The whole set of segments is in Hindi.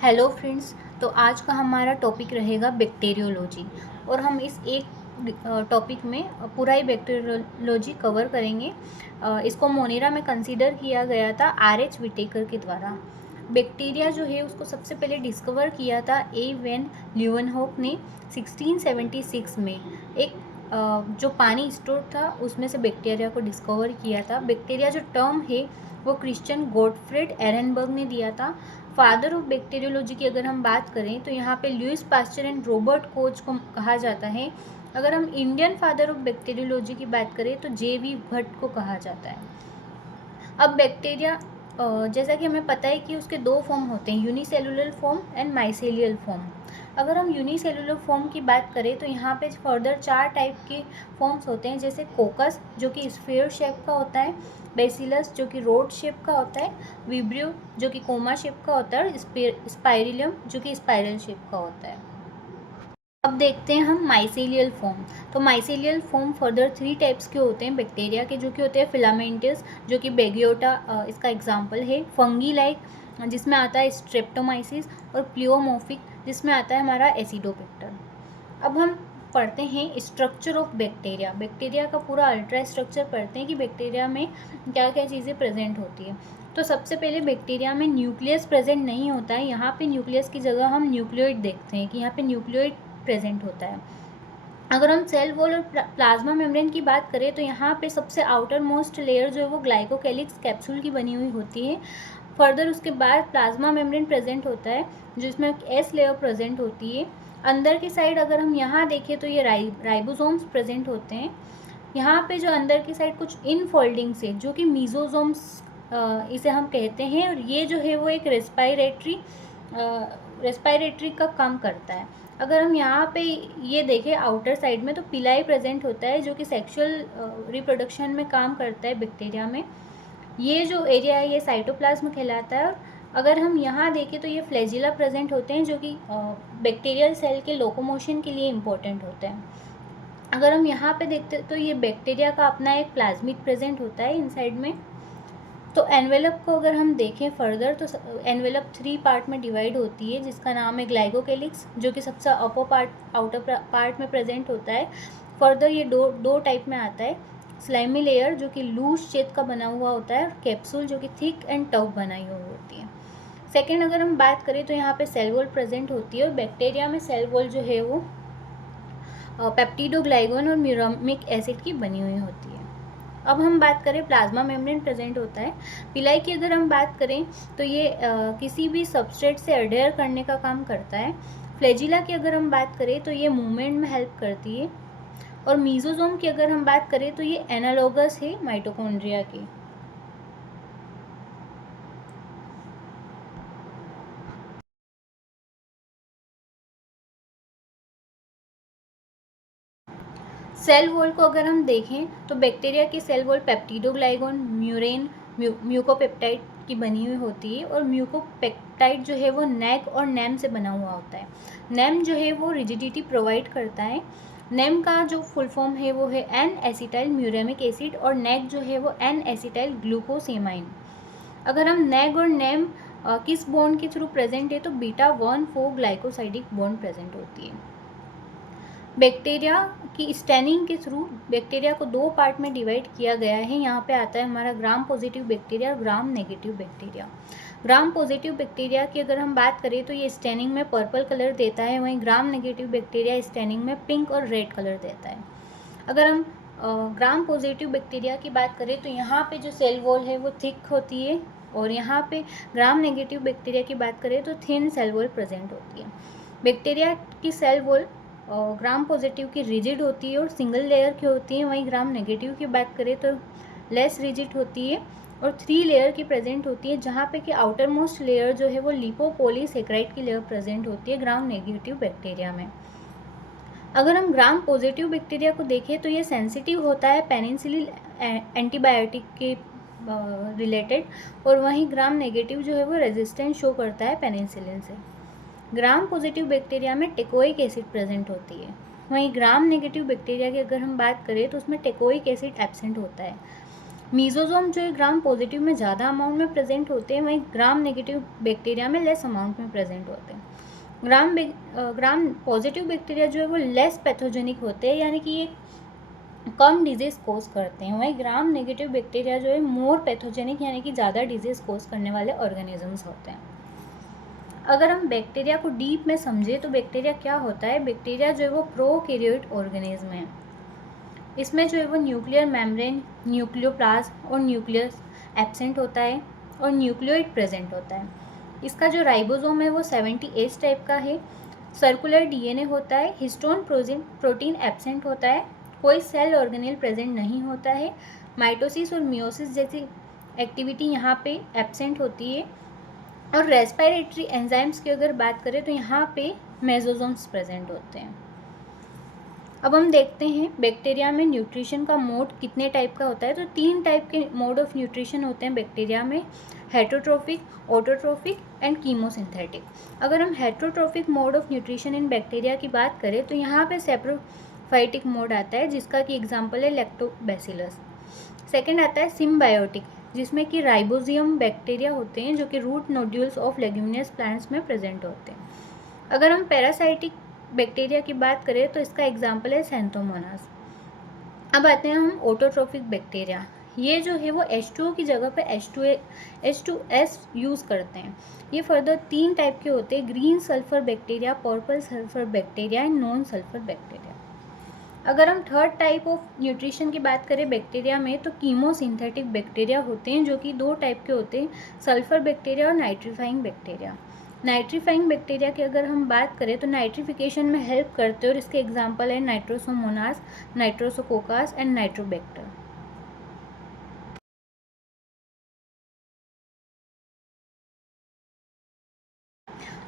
Hello friends. तो आज का हमारा टॉपिक रहेगा बैक्टीरियोलॉजी और हम इस एक टॉपिक में पूरा ही बैक्टीरियोलॉजी कवर करेंगे। इसको मोनेरा में कंसीडर किया गया था आर.एच. विटेकर के द्वारा। बैक्टीरिया जो है उसको सबसे पहले डिस्कवर किया था ए. वेन ल्यूवेनहॉक ने 1676 में। एक जो पानी स्टोर था उसमें से बैक्टीरिया को डिस्कवर किया था। बैक्टीरिया जो टर्म है वो क्रिश्चियन गॉटफ्रेड एरेनबर्ग ने दिया था। फादर ऑफ बैक्टीरियोलॉजी की अगर हम बात करें तो यहाँ पे Louis Pasteur and Robert Koch को कहा जाता है। अगर हम इंडियन फादर ऑफ बैक्टीरियोलॉजी की बात करें तो जे.वी. भट्ट को कहा जाता है। अब बैक्टीरिया जैसा कि हमें पता है कि उसके दो फॉर्म होते हैं, unicellular form and mycelial form. अगर हम यूनिसेलुलर फॉर्म की बात करें तो यहाँ पे फर्दर 4 टाइप के फॉर्म्स होते हैं, जैसे कोकस जो कि स्फीयर शेप का होता है, बेसिलस जो कि रोड शेप का होता है, विब्रियो जो कि कोमा शेप का होता है और स्पाइरिलियम जो कि स्पाइरल शेप का होता है। अब देखते हैं हम माइसेलियल फॉर्म। तो माइसेलियल फॉर्म फर्दर 3 टाइप्स के होते हैं बैक्टीरिया के, जो कि होते हैं फिलामेंटस जो कि बेगियोटा इसका एग्जांपल है, फंगी लाइक जिसमें आता है स्ट्रेप्टोमाइसिस, और प्लियोमोर्फिक जिसमें आता है हमारा एसिडोबैक्टर। अब हम पढ़ते हैं स्ट्रक्चर ऑफ बैक्टीरिया। बैक्टीरिया का पूरा अल्ट्रा स्ट्रक्चर पढ़ते हैं कि बैक्टीरिया में क्या क्या चीज़ें प्रेजेंट होती है। तो सबसे पहले बैक्टीरिया में न्यूक्लियस प्रेजेंट नहीं होता है। यहाँ पे न्यूक्लियस की जगह हम न्यूक्लियोइड देखते हैं कि यहाँ पे न्यूक्लियोइड प्रेजेंट होता है। अगर हम सेल वॉल और प्लाज्मा मेम्ब्रेन की बात करें तो यहाँ पे सबसे आउटर मोस्ट लेयर जो है वो ग्लाइकोकैलिक्स कैप्सूल की बनी हुई होती है। फर्दर उसके बाद प्लाज्मा मेम्ब्रेन प्रेजेंट होता है जिसमें एस लेयर प्रेजेंट होती है। अंदर की साइड अगर हम यहाँ देखें तो ये राइबोसोम्स प्रेजेंट होते हैं। यहाँ पे जो अंदर की साइड कुछ इनफोल्डिंग से जो कि मीजोसोम्स इसे हम कहते हैं, और ये जो है वो एक रेस्पायरेटरी का काम करता है। अगर हम यहाँ पे ये देखें आउटर साइड में तो पिलाई प्रेजेंट होता है जो कि सेक्सुअल रिप्रोडक्शन में काम करता है बैक्टीरिया में। ये जो एरिया है ये साइटोप्लाज्म कहलाता है। और अगर हम यहाँ देखें तो ये फ्लैजिला प्रेजेंट होते हैं जो कि बैक्टीरियल सेल के लोकोमोशन के लिए इम्पोर्टेंट होते हैं। अगर हम यहाँ पे देखते तो ये बैक्टीरिया का अपना एक प्लाज्मिड प्रेजेंट होता है इनसाइड में। तो एनवेलप को अगर हम देखें फर्दर तो एनवेलप 3 पार्ट में डिवाइड होती है, जिसका नाम है ग्लाइकोकैलिक्स जो कि सबसे अपर पार्ट आउटर पार्ट में प्रेजेंट होता है। फर्दर ये दो टाइप में आता है, स्लाइमी लेयर जो कि लूज शेप का बना हुआ होता है, और कैप्सूल जो कि थिक एंड टफ बनाई हुई होती है। सेकेंड अगर हम बात करें तो यहाँ पे सेल वॉल प्रेजेंट होती है, और बैक्टीरिया में सेल वॉल जो है वो पेप्टिडोग्लाइकन और म्यूरामिक एसिड की बनी हुई होती है। अब हम बात करें प्लाज्मा मेम्ब्रेन प्रेजेंट होता है। पिलाई की अगर हम बात करें तो ये किसी भी सबस्ट्रेट से अडेयर करने का काम करता है। फ्लैजिला की अगर हम बात करें तो ये मूवमेंट में हेल्प करती है। और मीजोसोम की अगर हम बात करें तो ये एनालॉगस है माइटोकॉन्ड्रिया की। सेल वॉल को अगर हम देखें तो बैक्टीरिया की सेल वॉल पेप्टिडोग्लाइकन, म्यूरेन, म्यूकोपेप्टाइड की बनी हुई होती है। और म्यूकोपेप्टाइड जो है वो नेक और नेम से बना हुआ होता है। नेम जो है वो रिजिडिटी प्रोवाइड करता है। नेम का जो फुल फॉर्म है वो है एन एसिटाइल म्यूरेमिक एसिड, और नेक जो है वो एन एसिटाइल ग्लूकोसेमाइन। अगर हम नेग और नेम किस बॉन्ड के थ्रू प्रेजेंट है तो β1,4 ग्लाइकोसाइडिक बॉन्ड प्रेजेंट होती है। बैक्टीरिया की स्टेनिंग के थ्रू बैक्टीरिया को 2 पार्ट में डिवाइड किया गया है। यहाँ पे आता है हमारा ग्राम पॉजिटिव बैक्टीरिया और gram negative bacteria. Gram positive bacteria की अगर हम बात करें तो ये स्टेनिंग में पर्पल कलर देता है, वहीं ग्राम नेगेटिव बैक्टीरिया स्टेनिंग में पिंक और रेड कलर देता है। अगर हम ग्राम पॉजिटिव बैक्टीरिया की बात करें तो यहाँ पे जो सेल वॉल है वो थिक होती है, और यहाँ पे ग्राम नेगेटिव बैक्टीरिया की बात करें तो थिन सेल वॉल प्रेजेंट होती है। बैक्टीरिया की सेल वॉल ग्राम पॉजिटिव की रिजिड होती है और सिंगल लेयर की होती है, वहीं ग्राम नेगेटिव की बात करें तो लेस रिजिड होती है और 3 लेयर की प्रेजेंट होती है, जहाँ पे कि आउटर मोस्ट लेयर जो है वो लिपोपॉलीसेकेराइड की लेयर प्रेजेंट होती है ग्राम नेगेटिव बैक्टीरिया में। अगर हम ग्राम पॉजिटिव बैक्टीरिया को देखें तो ये सेंसिटिव होता है पेनिसिलिन एंटीबायोटिक के रिलेटेड, और वहीं ग्राम नेगेटिव जो है वो रेजिस्टेंस शो करता है पेनिसिलिन से। ग्राम पॉजिटिव बैक्टीरिया में टेकोइक एसिड प्रेजेंट होती है, वहीं ग्राम नेगेटिव बैक्टीरिया की अगर हम बात करें तो उसमें टेकोइक एसिड एब्सेंट होता है। मीजोजोम जो है ग्राम पॉजिटिव में ज़्यादा अमाउंट में प्रेजेंट होते हैं, वहीं ग्राम नेगेटिव बैक्टीरिया में लेस अमाउंट में प्रेजेंट होते हैं। ग्राम पॉजिटिव बैक्टीरिया जो है वो लेस पैथोजेनिक होते हैं, यानी कि ये कम डिजीज कोज करते हैं, वहीं ग्राम नेगेटिव बैक्टीरिया जो है मोर पैथोजेनिक यानी कि ज़्यादा डिजीज कोज करने वाले ऑर्गेनिजम्स होते हैं। अगर हम बैक्टीरिया को डीप में समझें तो बैक्टीरिया क्या होता है। बैक्टीरिया जो है वो प्रोकैरियोटिक ऑर्गेनिज्म है। इसमें जो है वो न्यूक्लियर मेम्ब्रेन, न्यूक्लियोप्लाज्म और न्यूक्लियस एब्सेंट होता है और न्यूक्लियोइड प्रेजेंट होता है। इसका जो राइबोसोम है वो 70S टाइप का है। सर्कुलर डीएनए होता है। हिस्टोन प्रोटीन एब्सेंट होता है। कोई सेल ऑर्गेनेल प्रेजेंट नहीं होता है। माइटोसिस और मियोसिस जैसी एक्टिविटी यहाँ पे एब्सेंट होती है। और रेस्पिरेटरी एंजाइम्स की अगर बात करें तो यहाँ पे मेसोसोम्स प्रेजेंट होते हैं। अब हम देखते हैं बैक्टीरिया में न्यूट्रिशन का मोड कितने टाइप का होता है। तो 3 टाइप के मोड ऑफ न्यूट्रिशन होते हैं बैक्टीरिया में, हेटरोट्रोफिक, ऑटोट्रोफिक एंड कीमोसिंथेटिक। अगर हम heterotrophic mode of nutrition in bacteria की बात करें तो यहाँ पे सेप्रोफाइटिक मोड आता है, जिसका कि एग्जाम्पल है लैक्टोबैसिलस। सेकेंड आता है सिम्बायोटिक, जिसमें कि राइबोजियम बैक्टीरिया होते हैं जो कि root nodules of leguminous plants में प्रेजेंट होते हैं। अगर हम पैरासाइटिक बैक्टीरिया की बात करें तो इसका एग्जाम्पल है सैंथोमोनास। अब आते हैं हम ऑटोट्रोफिक बैक्टीरिया। ये जो है वो H2O की जगह पे H2S यूज़ करते हैं। ये फर्दर 3 टाइप के होते हैं, green sulphur bacteria, purple sulphur bacteria and non sulphur bacteria. अगर हम थर्ड टाइप ऑफ न्यूट्रिशन की बात करें बैक्टीरिया में तो कीमोसिंथेटिक बैक्टीरिया होते हैं, जो कि 2 टाइप के होते हैं, सल्फर बैक्टीरिया और नाइट्रीफाइंग बैक्टीरिया। नाइट्रीफाइंग बैक्टीरिया की अगर हम बात करें तो नाइट्रिफिकेशन में हेल्प करते हैं और इसके एग्जांपल है नाइट्रोसोमोनास, नाइट्रोसोकोकास एंड नाइट्रोबैक्टर।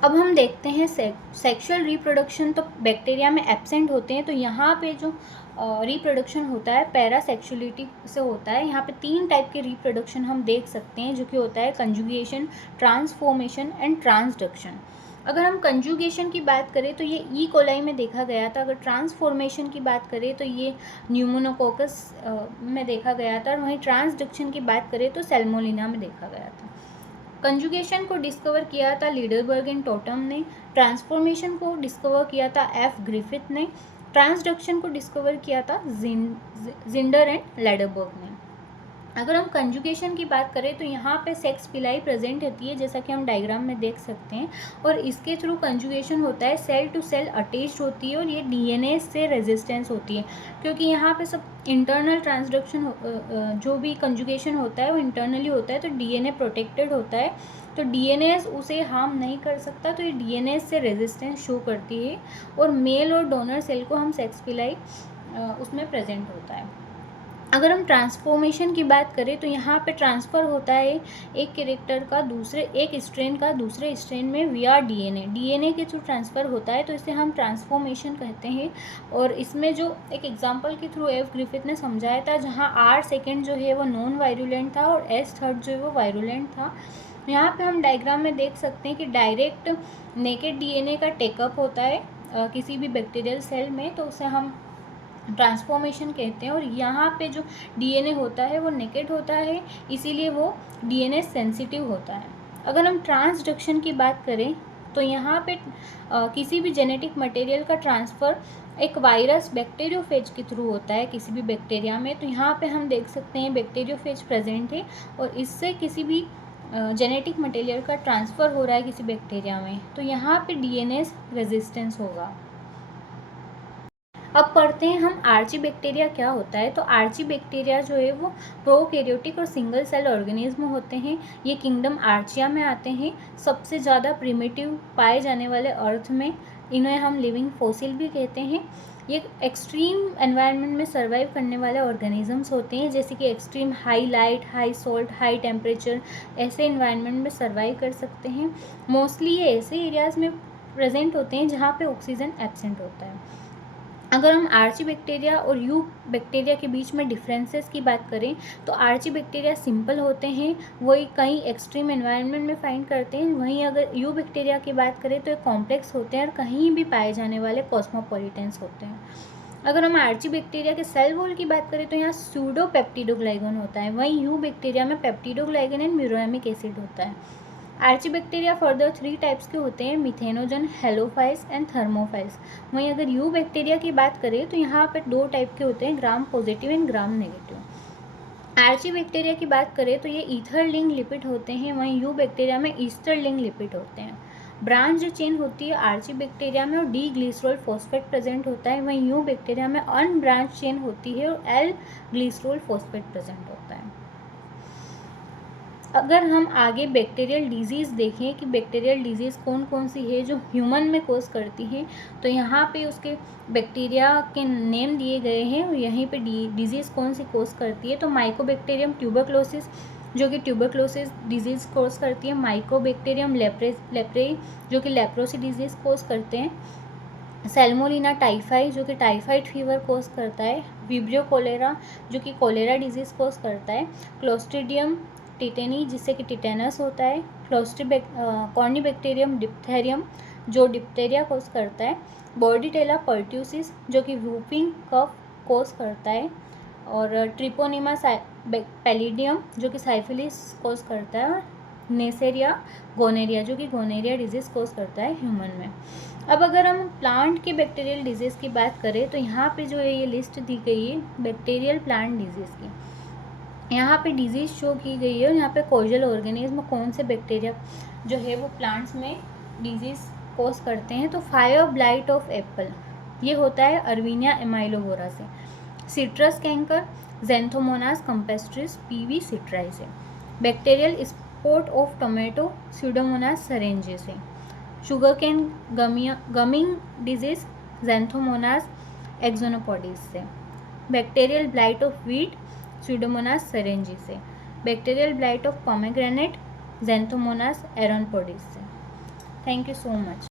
अब हम देखते हैं सेक्सुअल रिप्रोडक्शन। तो बैक्टीरिया में एब्सेंट होते हैं, तो यहाँ पे जो रिप्रोडक्शन होता है पैरासेक्सुअलिटी से होता है। यहाँ पे 3 टाइप के रिप्रोडक्शन हम देख सकते हैं, जो कि होता है कंजुगेशन, ट्रांसफॉर्मेशन एंड ट्रांसडक्शन। अगर हम कंजुगेशन की बात करें तो ये ई कोलाई में देखा गया था। अगर ट्रांसफॉर्मेशन की बात करें तो ये न्यूमोनोकोकस में देखा गया था। और वहीं ट्रांसडक्शन की बात करें तो सैल्मोनेला में देखा गया था। कंजुगेशन को डिस्कवर किया था लीडरबर्ग एंड टोटम ने। ट्रांसफॉर्मेशन को डिस्कवर किया था एफ ग्रिफिथ ने। ट्रांसडक्शन को डिस्कवर किया था जिंडर एंड लैडरबर्ग ने। अगर हम कंजुगेशन की बात करें तो यहाँ पे सेक्स पिलाई प्रेजेंट होती है, जैसा कि हम डायग्राम में देख सकते हैं, और इसके थ्रू कंजुगेशन होता है। सेल टू सेल अटैच्ड होती है और ये डीएनए से रेजिस्टेंस होती है, क्योंकि यहाँ पे सब इंटरनल ट्रांसडक्शन जो भी कंजुगेशन होता है वो इंटरनली होता है, तो डीएनए प्रोटेक्टेड होता है, तो डीएनए उसे हार्म नहीं कर सकता, तो ये डीएनए से रेजिस्टेंस शो करती है। और मेल और डोनर सेल को हम सेक्स पिलाई उसमें प्रेजेंट होता है। अगर हम ट्रांसफॉर्मेशन की बात करें तो यहाँ पे ट्रांसफ़र होता है एक कैरेक्टर का एक स्ट्रेन का दूसरे स्ट्रेन में विया डीएनए के थ्रू ट्रांसफ़र होता है, तो इसे हम ट्रांसफॉर्मेशन कहते हैं। और इसमें जो एक एग्जांपल के थ्रू एफ ग्रिफिथ ने समझाया था, जहाँ R सेकेंड जो है वो नॉन वायरुलेंट था और S थर्ड जो है वो वायरुलेंट था। यहाँ पे हम डायग्राम में देख सकते हैं कि डायरेक्ट नेकेड डीएनए का टेकअप होता है किसी भी बैक्टीरियल सेल में, तो उसे हम ट्रांसफॉर्मेशन कहते हैं। और यहाँ पे जो डीएनए होता है वो नेकेड होता है, इसीलिए वो डीएनए सेंसिटिव होता है। अगर हम ट्रांसडक्शन की बात करें तो यहाँ पे किसी भी जेनेटिक मटेरियल का ट्रांसफ़र एक वायरस बैक्टीरियोफेज के थ्रू होता है किसी भी बैक्टीरिया में। तो यहाँ पे हम देख सकते हैं बैक्टीरियोफेज प्रेजेंट है और इससे किसी भी जेनेटिक मटेरियल का ट्रांसफ़र हो रहा है किसी बैक्टीरिया में, तो यहाँ पे डीएनए रेजिस्टेंस होगा। अब पढ़ते हैं हम आर्ची बैक्टीरिया क्या होता है। तो आर्ची बैक्टीरिया जो है वो प्रोकैरियोटिक और सिंगल सेल ऑर्गेनिज्म होते हैं। ये किंगडम आर्चिया में आते हैं। सबसे ज़्यादा प्रिमिटिव पाए जाने वाले अर्थ में, इन्हें हम लिविंग फॉसिल भी कहते हैं। ये एक्सट्रीम एनवायरनमेंट में सर्वाइव करने वाले ऑर्गेनिजम्स होते हैं, जैसे कि extreme high light, high salt, high temperature, ऐसे एनवायरनमेंट में सर्वाइव कर सकते हैं। मोस्टली ये ऐसे एरियाज़ में प्रेजेंट होते हैं जहाँ पे ऑक्सीजन एब्सेंट होता है। अगर हम आर्ची बैक्टीरिया और यू बैक्टीरिया के बीच में डिफरेंसेस की बात करें तो आर्ची बैक्टीरिया सिंपल होते हैं, वही कहीं एक्सट्रीम एनवायरनमेंट में फाइंड करते हैं। वहीं अगर यू बैक्टीरिया की बात करें तो ये कॉम्प्लेक्स होते हैं और कहीं भी पाए जाने वाले कॉस्मोपॉलिटन्स होते हैं। अगर हम आर्ची बैक्टीरिया के सेल वॉल की बात करें तो यहाँ सूडो पेप्टिडोग्लाइकन होता है, वहीं यू बैक्टीरिया में पेप्टिडोग्लाइकन एंड म्यूरामिक एसिड होता है। आर्ची बैक्टीरिया फर्दर 3 टाइप्स के होते हैं, मिथेनोजन, हेलोफाइल्स एंड थर्मोफाइल्स। वहीं अगर यू बैक्टीरिया की बात करें तो यहाँ पे 2 टाइप के होते हैं, gram positive and gram negative. Archaebacteria की बात करें तो ये ईथर लिंक लिपिड होते हैं, वहीं यू बैक्टीरिया में ईस्टर लिंक लिपिड होते हैं। ब्रांच चेन होती है आर्ची बैक्टीरिया में और डी ग्लिसरॉल फॉस्फेट प्रेजेंट होता है, वहीं यू बैक्टीरिया में अनब्रांच चेन होती है और एल ग्लिसरॉल फॉस्फेट प्रेजेंट होता है। अगर हम आगे बैक्टीरियल डिजीज़ देखें कि बैक्टीरियल डिजीज़ कौन कौन सी है जो ह्यूमन में कोज करती है, तो यहाँ पे उसके बैक्टीरिया के नेम दिए गए हैं और यहीं पे डिजीज़ कौन सी कोज करती है। तो माइकोबैक्टीरियम ट्यूबरक्लोसिस जो कि ट्यूबरक्लोसिस डिजीज़ कोज करती है, माइकोबैक्टीरियम लेप्रेई जो कि लेप्रोसी डिजीज़ कोज करते हैं, सैल्मोलिना टाइफाई जो कि टाइफाइड फीवर कोज करता है, विब्रियो कोलेरा जो कि कोलेरा डिजीज़ कोज करता है, क्लोस्ट्रीडियम टिटेनी जिससे कि टिटेनस होता है, कॉर्निबैक्टीरियम डिप्थेरियम जो डिप्थेरिया कोज करता है, बॉर्डीटेला पर्ट्यूसिस जो कि वूपिंग कफ कोज करता है, और ट्रिपोनिमा पैलिडियम जो कि साइफिलिस कोज करता है, और नेसेरिया गोनेरिया जो कि गोनेरिया डिजीज़ कोज करता है ह्यूमन में। अब अगर हम प्लांट के बैक्टीरियल डिजीज़ की बात करें तो यहाँ पे जो है ये लिस्ट दी गई है बैक्टीरियल प्लांट डिजीज़ की। यहाँ पे डिजीज़ शो की गई है और यहाँ पे कॉजल ऑर्गेनिज्म कौन से बैक्टीरिया जो है वो प्लांट्स में डिजीज़ कोज करते हैं। तो फायर ब्लाइट ऑफ एप्पल ये होता है अर्विनिया एमाइलोवोरा से, citrus canker Xanthomonas campestris pv citri से, bacterial spot of tomato Pseudomonas syringae से, sugar cane gumming disease Xanthomonas axonopodis से, bacterial blight of wheat Pseudomonas syringae से, bacterial blight of pomegranate Xanthomonas axonopodis से। Thank you so much.